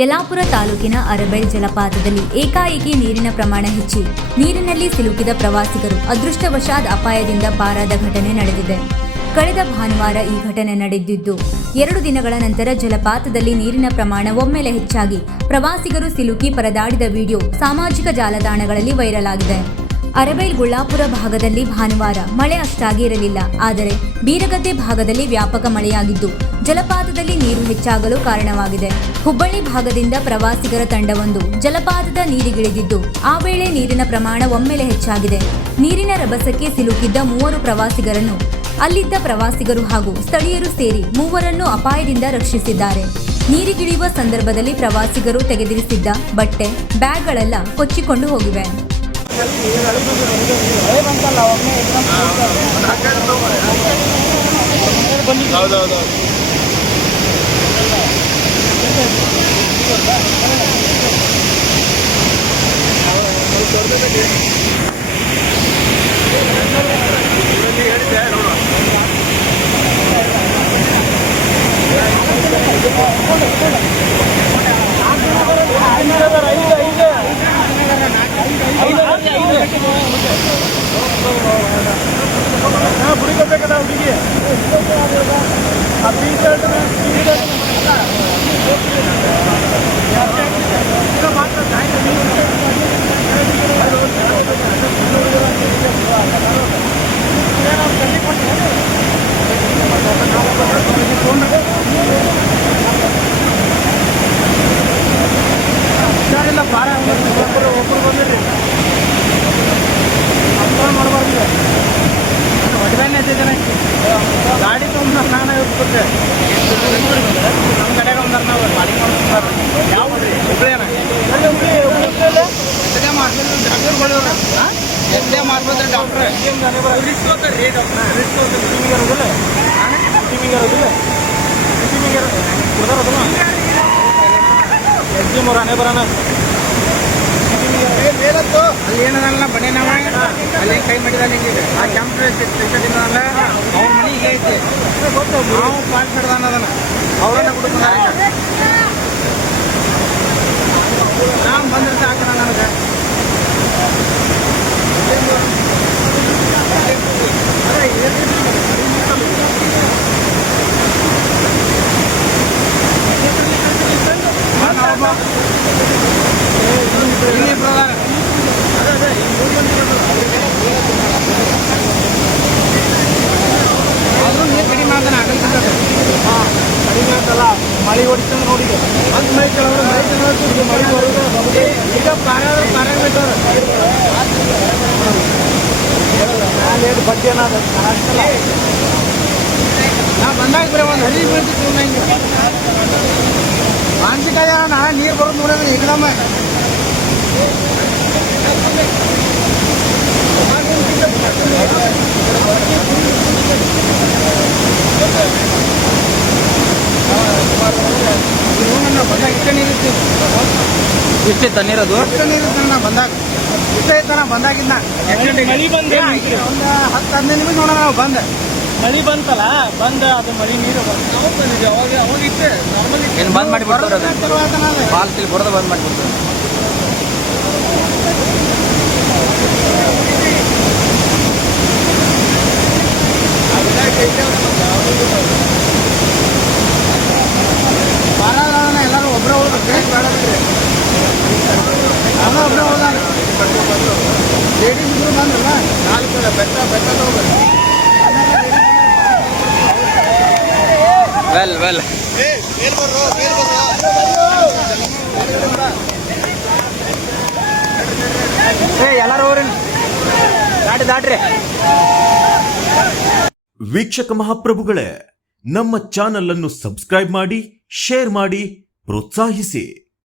ಯಲ್ಲಾಪುರ ತಾಲೂಕಿನ ಅರಬೈಲ್ ಜಲಪಾತದಲ್ಲಿ ಏಕಾಏಕಿ ನೀರಿನ ಪ್ರಮಾಣ ಹೆಚ್ಚಿ ನೀರಿನಲ್ಲಿ ಸಿಲುಕಿದ ಪ್ರವಾಸಿಗರು ಅದೃಷ್ಟವಶಾತ್ ಅಪಾಯದಿಂದ ಪಾರಾದ ಘಟನೆ ನಡೆದಿದೆ. ಕಳೆದ ಭಾನುವಾರ ಈ ಘಟನೆ ನಡೆದಿದ್ದು 2 ದಿನಗಳ ನಂತರ ಜಲಪಾತದಲ್ಲಿ ನೀರಿನ ಪ್ರಮಾಣ ಒಮ್ಮೆಲೆ ಹೆಚ್ಚಾಗಿ ಪ್ರವಾಸಿಗರು ಸಿಲುಕಿ ಪರದಾಡಿದ ವಿಡಿಯೋ ಸಾಮಾಜಿಕ ಜಾಲತಾಣಗಳಲ್ಲಿ ವೈರಲ್ ಆಗಿದೆ. ಅರಬೈಲ್ ಗುಳ್ಳಾಪುರ ಭಾಗದಲ್ಲಿ ಭಾನುವಾರ ಮಳೆ ಅಷ್ಟಾಗಿ ಇರಲಿಲ್ಲ. ಆದರೆ ಬೀರಗದ್ದೆ ಭಾಗದಲ್ಲಿ ವ್ಯಾಪಕ ಮಳೆಯಾಗಿದ್ದು ಜಲಪಾತದಲ್ಲಿ ನೀರು ಹೆಚ್ಚಾಗಲು ಕಾರಣವಾಗಿದೆ. ಹುಬ್ಬಳ್ಳಿ ಭಾಗದಿಂದ ಪ್ರವಾಸಿಗರ ತಂಡವೊಂದು ಜಲಪಾತದ ನೀರಿಗಿಳಿದಿದ್ದು ಆ ವೇಳೆ ನೀರಿನ ಪ್ರಮಾಣ ಒಮ್ಮೆಲೆ ಹೆಚ್ಚಾಗಿದೆ. ನೀರಿನ ರಭಸಕ್ಕೆ ಸಿಲುಕಿದ್ದ 3 ಪ್ರವಾಸಿಗರನ್ನು ಅಲ್ಲಿದ್ದ ಪ್ರವಾಸಿಗರು ಹಾಗೂ ಸ್ಥಳೀಯರು ಸೇರಿ 3ರನ್ನು ಅಪಾಯದಿಂದ ರಕ್ಷಿಸಿದ್ದಾರೆ. ನೀರಿಗಿಳಿಯುವ ಸಂದರ್ಭದಲ್ಲಿ ಪ್ರವಾಸಿಗರು ತೆಗೆದಿರಿಸಿದ್ದ ಬಟ್ಟೆ, ಬ್ಯಾಗ್ಗಳೆಲ್ಲ ಕೊಚ್ಚಿಕೊಂಡು ಹೋಗಿವೆ. ಗಾಡಿ ತುಂಬ ಸ್ನಾನ ಇರ್ಬಿಟ್ಟೆ ನಮ್ಮ ಕಡೆಗೆ ಒಂದಾರ ನಾವು ಗಾಡಿ ಮಾಡ್ತಾರೆ ಯಾವ ಹುಬ್ಳಿಯನ ಎಷ್ಟೇ ಮಾಡ್ಬೋದ್ರಿ ಡಾಕ್ಟ್ರೆ ರಿಸ್ಕ್ ಬರೋಣ ಅಲ್ಲಿ ಏನದಲ್ಲ ಬನ್ನಿ ನಾವ ಅಲ್ಲಿ ಕೈ ಮಾಡಿದ ಹಿಂಗಿದೆ ಆ ಕ್ಯಾಂಪ್ ಅಲ್ಲ ಅವ್ರ ಮನೆ ಈಗ ಐತಿ ನಾವು ಪಾಸ್ ಹಿಡ್ದಾನ ಅದನ್ನ ಅವ್ರನ್ನ ಕುಡ್ಕೊಂಡಾರ ನಾವು ಬಂದ್ರೆ ಸಾಕಣ ನನಗೆ ಕಡಿಮೆ ಅಂತಲ್ಲ ಮಳೆ ಹೊಡಿತಂದ್ರೆ ನೋಡಿದೆ ಅದು ಮೈ ಕೆಳಗಡೆ ಮಳೆ ಬರೋದು ಈಗ ಪ್ಯಾರಾಮೀಟರ್ ಏನು ಬಗ್ಗೆ ಏನಾದ್ರು ನಾ ಬಂದಾಗ ಬರೀ ಒಂದು ಹರಿ ಬೀಳ್ತಿತ್ತು ನಂಗೆ ಮಾನಸಿಕಾಯ ನಾಳೆ ನೀರು ಬರೋದು ನೋಡಿದ್ರೆ ಏಕದಮ್ಮ ಬಂದಾಗ ಇಷ್ಟ ನೀರಿತ್ತು ಇಷ್ಟಿತ್ತ ನೀರದು ಇಷ್ಟ ನೀರಿತ್ತು ನಾ ಬಂದಾಗ ಇಷ್ಟ ಇತ್ತ ನಾ ಬಂದಾಗಿದ್ದ ಮಳೆ ಬಂದ ಒಂದು 10-15 ನಿಮಿಷ ನೋಡೋಣ ನಾವು ಬಂದ ಮಳೆ ಬಂತಲ್ಲ ಬಂದ ಅದು ಮಳೆ ನೀರು ನಾವು ಬಂದಿದ್ವಿ ಅವಾಗ ಇತ್ತೆ ಏನು ಬಂದ್ ಮಾಡಿ ಫಾಲ್ಸ್ ಇಲ್ಲಿ ಬರೋದು ಬಂದ್ ಮಾಡಿಬಿಡ್ತಾರೆ ಎಲ್ಲರೂ ಒಬ್ಬರೇ ಹೋಗ್ಬೇಕು ಬೇಡ ನಾನು ಒಬ್ಬರೇ ಹೋದ ಲೇಡೀಸ್ ಇದ್ರು ಬಂದ್ರಲ್ಲ 4 ಬೆಟ್ಟ ಹೋಗ್ಬೇಕು ವೆಲ್ ಎಲ್ಲರೂ ಹೋಗ್ರಿ ದಾಟ್ರಿ ವೀಕ್ಷಕ ಮಹಾಪ್ರಭುಗಳೇ, ನಮ್ಮ ಚಾನಲ್ ಅನ್ನು ಸಬ್ಸ್ಕ್ರೈಬ್ ಮಾಡಿ, ಶೇರ್ ಮಾಡಿ, ಪ್ರೋತ್ಸಾಹಿಸಿ.